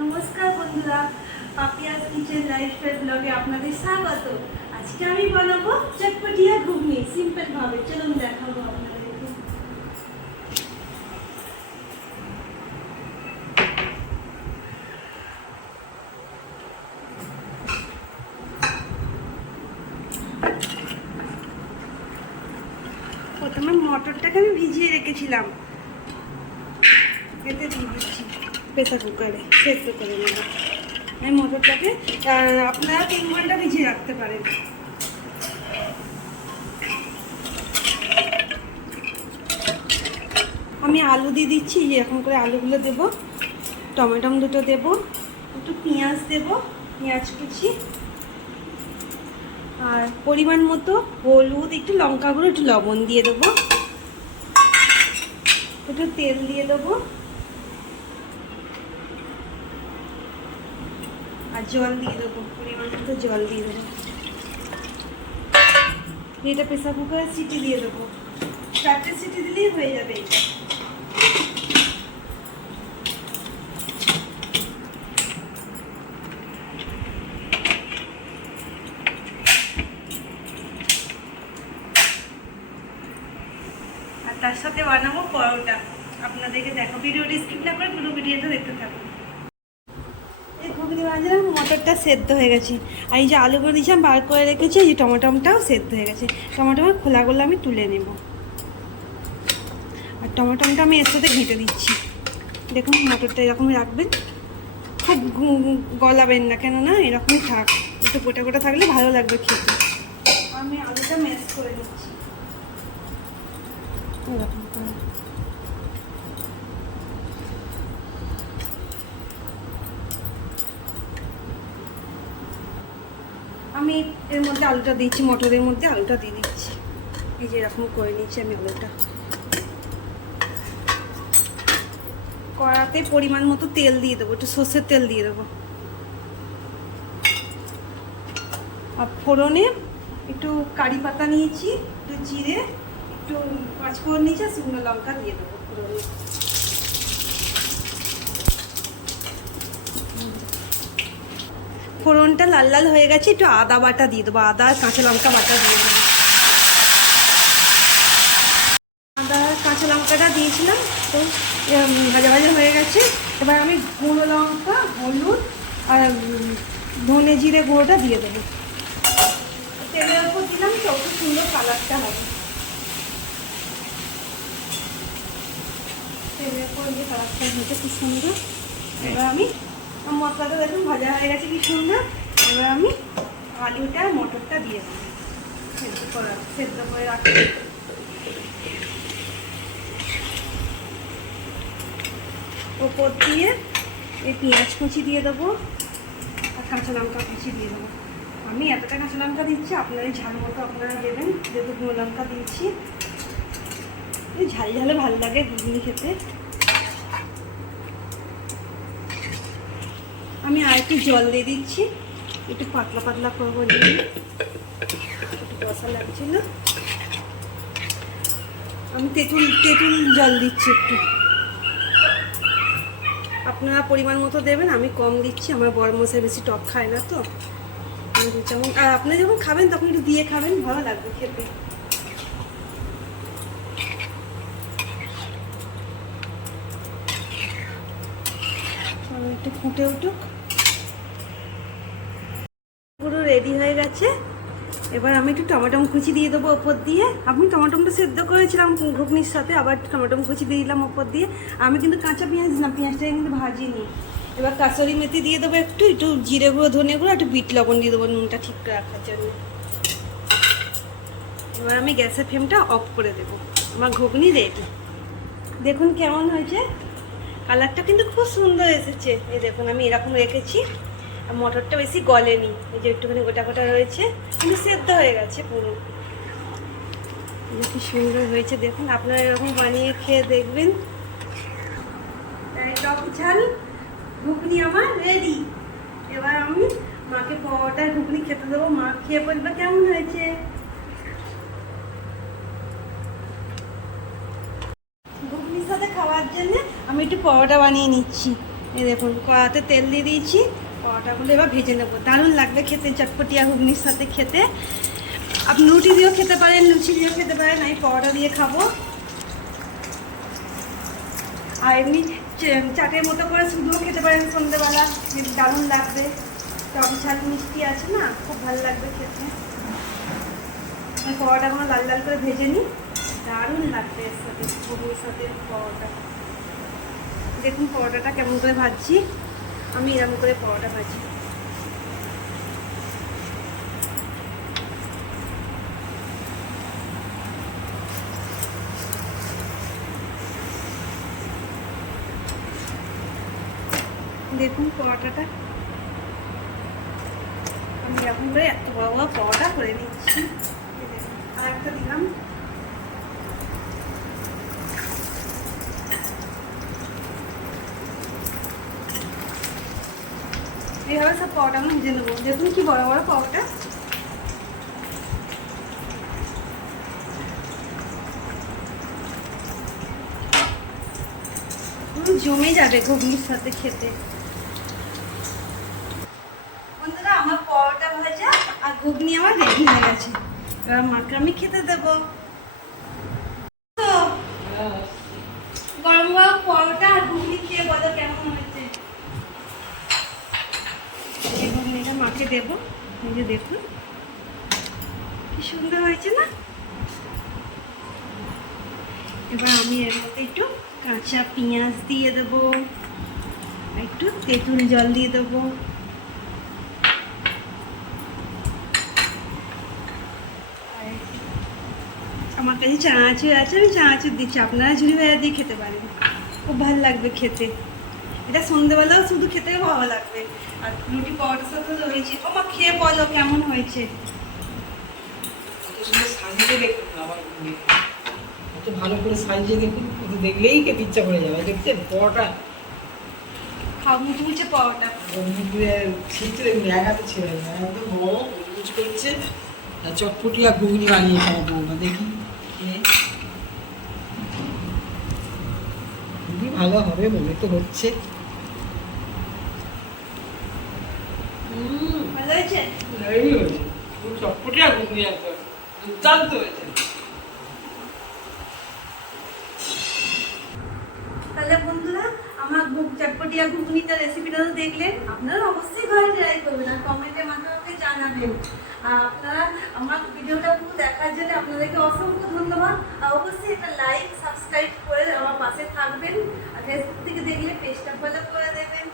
নমস্কার বন্ধুরা, Papiya's kitchen lifestyle ব্লগে আপনাদের স্বাগত। আজকে আমি বানাবো চটপটিয়া ঘুগনি সিম্পল ভাবে। চলুন দেখাবো আপনাদেরকে। প্রথমে মটরটাকে আমি ভিজিয়ে রেখেছিলাম, এতে দিয়ে দিচ্ছি প্রেসার কুকারে সেদ্ধ করে নেব। এই মটরটাকে আপনারা 3 ঘন্টা ভিজিয়ে রাখতে পারেন। আমি আলু দিয়ে দিচ্ছি, এরকম করে আলুগুলো দেবো, টমেটো দুটো দেবো, একটু পেঁয়াজ দেবো, পেঁয়াজ কুচি, আর পরিমাণ মতো হলুদ, একটু লঙ্কা গুঁড়ো, একটু লবণ দিয়ে দেবো, একটু তেল দিয়ে দেবো, আর জল দিয়ে দেবো, পরিমাণ মতো জল দিয়ে দেবো। এটা প্রেসার কুকারে সিটি দিয়ে দেবো, 4টে সিটি দিলেই হয়ে যাবে। আর তার সাথে বানাবো পরোটা। আপনাদেরকে দেখো, ভিডিওটি স্কিপ না করে পুরো ভিডিওটা দেখতে থাকুন। ঘুগনি ভাজলাম, মটরটা সেদ্ধ হয়ে গেছে, আর এই যে আলুগুলো দিয়েছিলাম বার করে রেখেছি, এই যে টমেটোটাও সেদ্ধ হয়ে গেছে। টমেটোর খোলাগুলো আমি তুলে নেব, আর টমেটোটা আমি এর সাথে ঘেঁটে দিচ্ছি। দেখুন মটরটা এরকমই রাখবেন, খুব গলাবেন না, কেননা এরকমই থাক, একটু গোটা গোটা থাকলে ভালো লাগবে খেতে। আমি আলুটা ম্যাশ করে দিচ্ছি এরকম করে। আমি এর মধ্যে আলুটা দিচ্ছি, মটরের মধ্যে আলুটা দিয়ে দিচ্ছি, এই যে এরকম করে নিচ্ছি আমি আলুটা। কড়াতে পরিমাণ মতো তেল দিয়ে দেবো, একটু সর্ষের তেল দিয়ে দেবো, আর ফোড়নে একটু কারি পাতা নিয়েছি, একটু জিরে, একটু পাঁচফোড়ন নিয়েছি, আর শুকনো লঙ্কা দিয়ে দেবো ফোড়নে। ফোড়নটা লাল লাল হয়ে গেছে, একটু আদা বাটা দিয়ে দেবো, আদা আর কাঁচা লঙ্কা বাটা দিয়ে দেবো। আদা আর কাঁচা লঙ্কাটা দিয়েছিলাম, তো ভাজা ভাজা হয়ে গেছে। এবার আমি গুঁড়ো লঙ্কা, হলুদ আর ধনে জিরে গুঁড়োটা দিয়ে দেবো। তেলের ওপর দিলাম তো খুব সুন্দর কালারটা হবে। তেলের ওপর যে কালারটা হয়েছে খুব সুন্দর। এবার আমি মশলাটা দেখুন ভাজা হয়ে গেছে কি সুন্দর। এবার আমি আলুটা মটরটা দিয়ে দেবো, সেদ্ধ করে রাখি। ওপর দিয়ে এই পেঁয়াজ কুচি দিয়ে দেবো, আর কাঁচা লঙ্কা কুচি দিয়ে দেবো। আমি এতটা কাঁচা লঙ্কা দিচ্ছি, আপনাদের ঝাল মতো আপনারা দেবেন, যেহেতু গুঁড়ো লঙ্কা দিচ্ছি। এই ঝাল ঝালে ভালো লাগে ঘুগনি খেতে। আমি আর একটু জল দিয়ে দিচ্ছি, একটু পাতলা পাতলা করবো, একটু কষা লাগছিল। আমি তেঁতুল জল দিচ্ছি একটু, আপনারা পরিমাণ মতো দেবেন, আমি কম দিচ্ছি, আমার বড় মশাই বেশি টক খায় না, তো আমি 2 চামচ। আর আপনারা যখন খাবেন তখন একটু দিয়ে খাবেন, ভালো লাগবে খেতে। একটু ফুটে উঠুক, পুরো রেডি হয়ে গেছে। এবার আমি একটু টমেটো কুচি দিয়ে দেবো ওপর দিয়ে। আমি টমেটোটা সেদ্ধ করেছিলাম ঘুগনির সাথে, আবার টমেটো কুচি দিয়ে দিলাম ওপর দিয়ে। আমি কিন্তু কাঁচা পেঁয়াজ দিলাম, পেঁয়াজটাকে কিন্তু ভাজিনি। এবার কাসুরি মেথি দিয়ে দেবো, একটু জিরে গুঁড়ো, ধনে গুঁড়ো, একটু বিট লবণ দিয়ে দেবো নুনটা ঠিক রাখার জন্য। এবার আমি গ্যাসের ফ্লেমটা অফ করে দেবো, আমার ঘুগনি রেডি। দেখুন কেমন হয়েছে, কালারটা কিন্তু খুব সুন্দর এসেছে। এই দেখুন আমি এরকম রেখেছি, আর মটরটা বেশি গলেনি, এই যে একটুখানি গোটা গোটা রয়েছে, কিন্তু সেদ্ধ হয়ে গেছে পুরো। কি সুন্দর হয়েছে দেখুন, আপনারা এরকম বানিয়ে খেয়ে দেখবেন। টক ঝাল ঘুগনি আমার রেডি। এবার আমি মাকে পরোটা ঘুগনি খেতে দেবো, মা খেয়ে বলবে কেমন হয়েছে। ঘুগনির সাথে খাওয়ার জন্য আমি একটু পরোটা বানিয়ে নিচ্ছি। এই দেখুন কড়াতে তেল দিয়ে দিয়েছি, পরোটাগুলো এবার ভেজে নেবো। দারুণ লাগবে খেতে, চটপটিয়া ঘুগনির সাথে খেতে। আপনি রুটি দিয়েও খেতে পারেন, লুচি দিয়েও খেতে পারেন, আমি পরোটা দিয়ে খাবো। আর এমনি চাটের মতো করে শুধুও খেতে পারেন সন্ধ্যেবেলা, দারুণ লাগবে। টক ঝাল মিষ্টি আছে না, খুব ভালো লাগবে খেতে। আমি পরোটাগুলো লাল লাল করে ভেজে নিই, দারুণ লাগবে এর সাথে, ঘুগনির সাথে পরোটা। দেখুন পরোটাটা কেমন করে ভাজছি, আমি এরকম করে পরোটা ভাজি। দেখুন পরোটাটা আমি এরকম করে এত বড় বড় পরোটা করে নিচ্ছি। আর একটা দিলাম। এইভাবে সব পরোটাগুলো ভেজে নেবো। দেখুন কি বড় বড় পরোটা। জমে যাবে ঘুগনির সাথে খেতে। বন্ধুরা আমার পরোটা ভাজা আর ঘুগনি আমার রেডি হয়ে গেছে, এবার মাকে আমি খেতে দেবো। তো গরম গরম পরোটা আর ঘুগনি খেয়ে বলো কেমন হয়েছে। এই ঘুগনিটা মাকে দেবো, এই যে দেখুন কি সুন্দর হয়েছে না। এবার আমি এর মধ্যে একটু কাঁচা পেঁয়াজ দিয়ে দেবো, একটু তেঁতুল জল দিয়ে দেবো। আমার কাছে চানাচুর আছে, আমি চানাচুর দিচ্ছি, আপনারা ঝুড়ি ভাজা দিয়ে খেতে পারেন, খুব ভালো লাগবে খেতে। এটা সন্ধ্যেবেলাও শুধু খেতে ভালো লাগবে। আর রুটি পরোটার সাথে রয়েছে। ও মা খেয়ে বলো কেমন হয়েছে। ভালো করে সাজিয়ে দেখুন, দেখলেই খেতে ইচ্ছা করে যাবে। দেখছেন পরোটা, খাও মুচমুচে পরোটা। ছিটতে দেখুন, এক হাতে ছেড়ে না, একদম বড় মুচমুচ করছে। চটপটিয়া ঘুগনি বানিয়েছে আমার বৌমা, দেখি খুবই ভালো হবে মনে তো হচ্ছে। ভালো হয়েছে? হেভি হয়েছে, খুব চটপটিয়া ঘুগনি, একদম দুর্দান্ত হয়েছে। তাহলে বন্ধুরা আমার চটপটিয়া ঘুগনিটা রেসিপিটা তো দেখলেন, আপনারা অবশ্যই ঘরে ট্রাই করবেন আর কমেন্টের মাধ্যমে জানাবেন। আর আপনারা আমার ভিডিওটা পুরো দেখার জন্য আপনাদেরকে অসংখ্য ধন্যবাদ। আর অবশ্যই একটা লাইক সাবস্ক্রাইব করে আমার পাশে থাকবেন। আর ফেসবুক থেকে দেখলে পেজটা ফলো করে দেবেন।